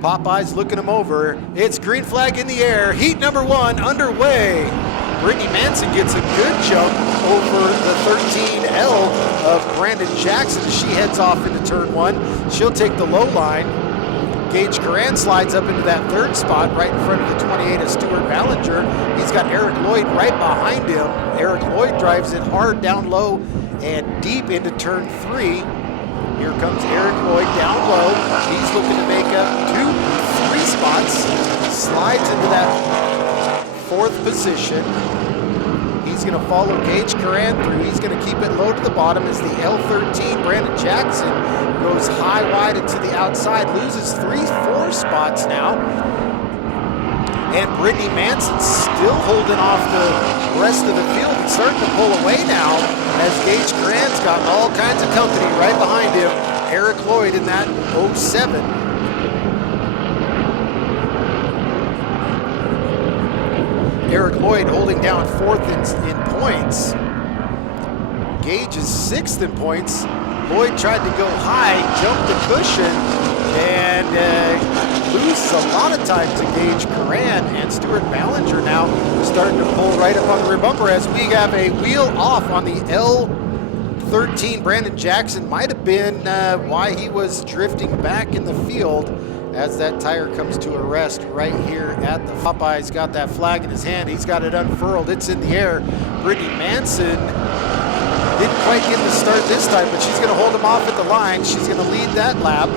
Popeye's looking him over. It's green flag in the air. Heat number 1 underway. Brittany Manson gets a good jump over the 13L of Brandon Jackson as she heads off into turn 1. She'll take the low line. Gage Coran slides up into that 3rd spot right in front of the 28 of Stuart Ballinger. He's got Eric Lloyd right behind him. Eric Lloyd drives it hard down low and deep into turn 3. Here comes Eric Lloyd down low. He's looking to make up 3 spots. Slides into that 4th position. He's going to follow Gage Coran through. He's going to keep it low to the bottom as the L13, Brandon Jackson, goes high wide and to the outside, loses 3-4 spots now. And Brittany Manson still holding off the rest of the field and starting to pull away now as Gage Coran's got all kinds of company right behind him. Eric Lloyd in that 07. Eric Lloyd holding down 4th in points. Gage is 6th in points. Lloyd tried to go high, jumped the cushion, and loses a lot of time to Gage Coran. And Stuart Ballinger now starting to pull right up on the rear bumper as we have a wheel off on the L13. Brandon Jackson might have been why he was drifting back in the field as that tire comes to a rest right here at the Popeye's got that flag in his hand. He's got it unfurled. It's in the air. Brittany Manson didn't quite get the start this time, but she's going to hold him off at the line. She's going to lead that lap.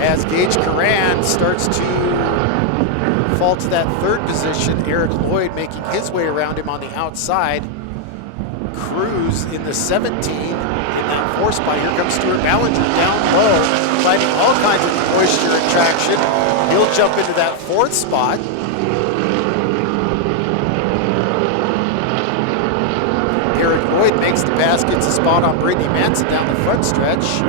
As Gage Coran starts to fall to that 3rd position, Eric Lloyd making his way around him on the outside. Cruz in the 17 in that 4th spot. Here comes Stuart Ballinger down low, finding all kinds of moisture and traction. He'll jump into that 4th spot. Eric Lloyd makes the pass, gets a spot on Brittany Manson down the front stretch,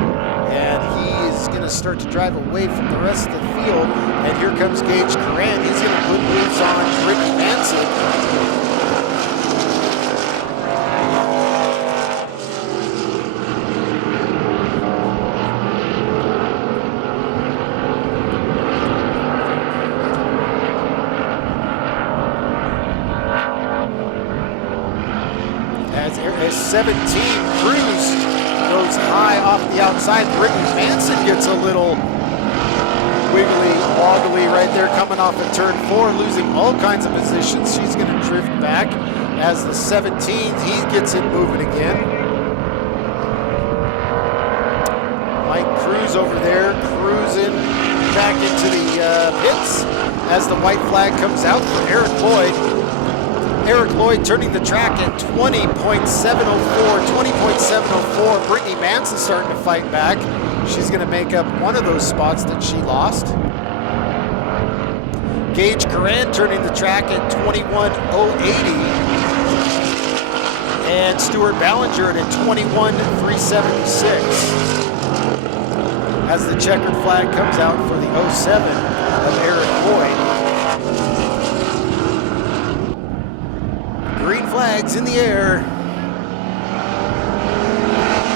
and he is going to start to drive away from the rest of the field. And here comes Gage Coran. He's going to put moves on Brittany Manson. As 17, Cruz goes high off the outside. Brittany Manson gets a little wiggly, wobbly right there coming off of turn 4, losing all kinds of positions. She's going to drift back as the 17, he gets it moving again. Mike Cruz over there, cruising back into the pits as the white flag comes out for Eric Lloyd. Eric Lloyd turning the track at 20.704, 20.704. Brittany Manson starting to fight back. She's going to make up one of those spots that she lost. Gage Coran turning the track at 21.080. And Stuart Ballinger at 21.376. As the checkered flag comes out for the 07 of Eric Lloyd. Green flags in the air.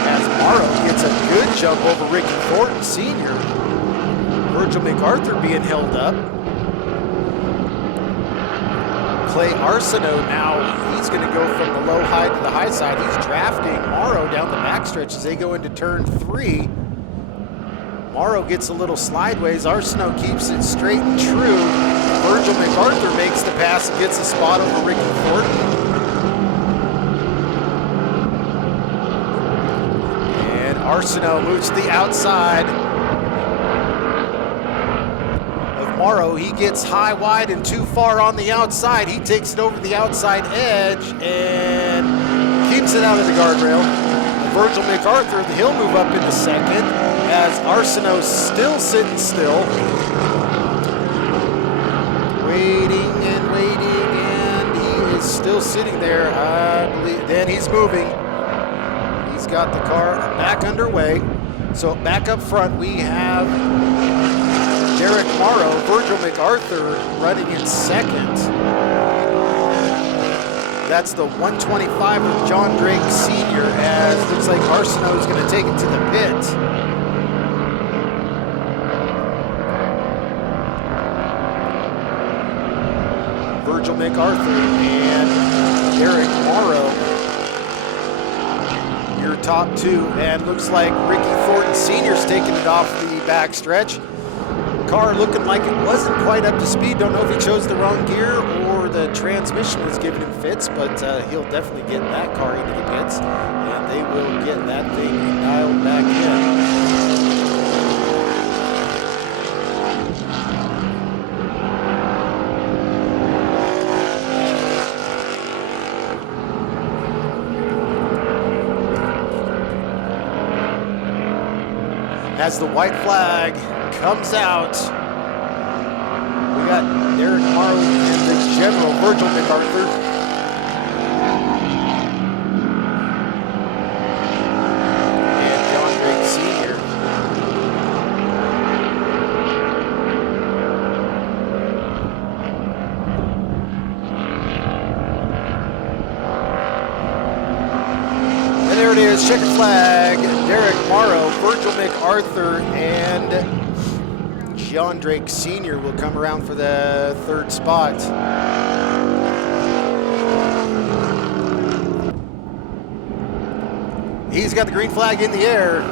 As Morrow gets a good jump over Ricky Thornton Sr. Virgil MacArthur being held up. Clay Arsenault now, he's going to go from the low high to the high side. He's drafting Morrow down the backstretch as they go into turn 3. Morrow gets a little slideways. Arsenault keeps it straight and true. Virgil MacArthur makes the pass and gets a spot over Ricky Thornton. And Arsenault moves to the outside of Morrow. He gets high, wide, and too far on the outside. He takes it over the outside edge and keeps it out of the guardrail. Virgil MacArthur, he'll move up into second as Arsenault's still sitting still. Waiting and waiting, and he is still sitting there. I believe. Then he's moving. He's got the car back underway. So back up front, we have Derek Morrow, Virgil MacArthur running in second. That's the 125 of John Drake Sr. as looks like Arsenault is going to take it to the pit. Virgil MacArthur and Derek Morrow. Your top two, and looks like Ricky Thornton Sr.'s taking it off the backstretch. Car looking like it wasn't quite up to speed. Don't know if he chose the wrong gear or the transmission was giving him fits, but he'll definitely get that car into the pits, and they will get that thing dialed back in. As the white flag comes out, we got Derek Morrow and the General Virgil MacArthur. And John Drake Sr. And there it is, checkered flag. Derek Morrow, Virgil MacArthur, and John Drake Sr. will come around for the third spot. He's got the green flag in the air.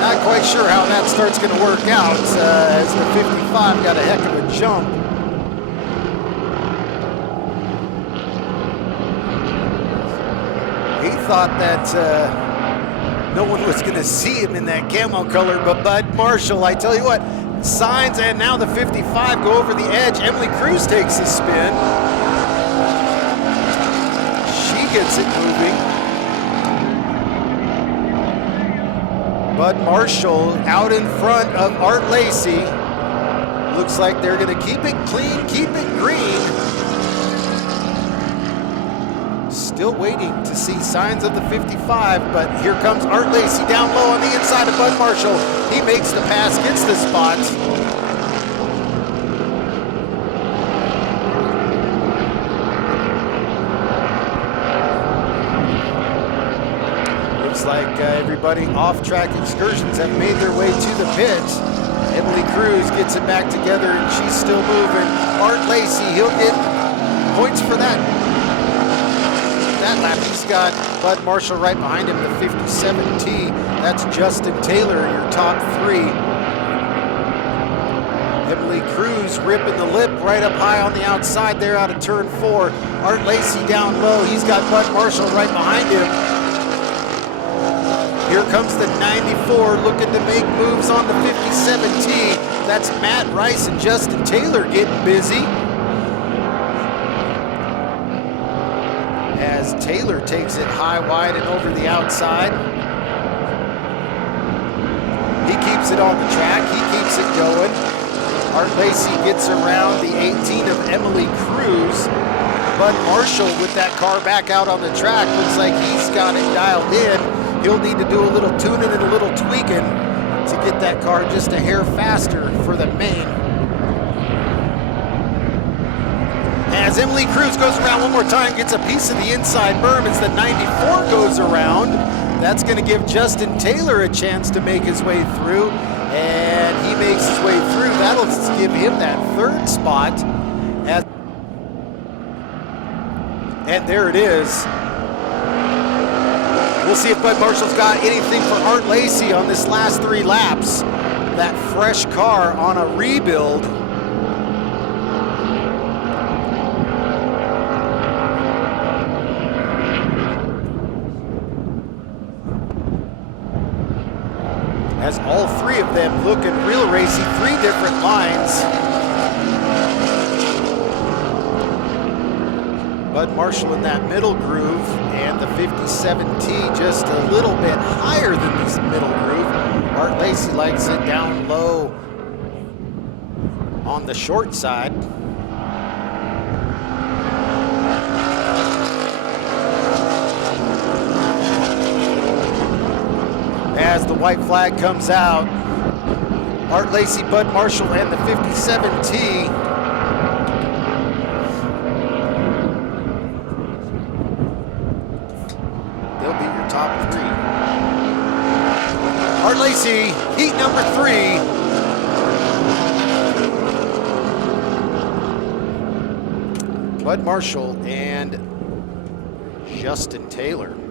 Not quite sure how that start's going to work out, as the 55 got a heck of a jump. He thought that no one was going to see him in that camo color, but Bud Marshall, I tell you what, signs, and now the 55 go over the edge. Emily Cruz takes a spin. She gets it moving. Bud Marshall out in front of Art Lacey. Looks like they're going to keep it clean, keep it green. Still waiting to see signs of the 55, but here comes Art Lacey down low on the inside of Bud Marshall. He makes the pass, gets the spot. Looks like everybody off-track excursions have made their way to the pit. Emily Cruz gets it back together, and she's still moving. Art Lacey, he'll get points for that lap. He's got Bud Marshall right behind him, the 57T. That's Justin Taylor, your top three. Emily Cruz ripping the lip right up high on the outside there out of turn 4. Art Lacey down low. He's got Bud Marshall right behind him. Here comes the 94 looking to make moves on the 57T. That's Matt Rice and Justin Taylor getting busy. As Taylor takes it high, wide, and over the outside. He keeps it on the track. He keeps it going. Art Lacey gets around the 18 of Emily Cruz. Bud Marshall with that car back out on the track. Looks like he's got it dialed in. He'll need to do a little tuning and a little tweaking to get that car just a hair faster for the main. As Emily Cruz goes around one more time, gets a piece of the inside berm as the 94 goes around. That's going to give Justin Taylor a chance to make his way through, and he makes his way through. That'll give him that third spot. And there it is. We'll see if Bud Marshall's got anything for Art Lacey on this last 3 laps. That fresh car on a rebuild. As all 3 of them looking real racy, 3 different lines. Bud Marshall in that middle groove, and the 57T just a little bit higher than this middle groove. Art Lacey likes it down low on the short side. As the white flag comes out, Art Lacey, Bud Marshall, and the 57T. They'll be your top 3. Art Lacey, heat number 3. Bud Marshall and Justin Taylor.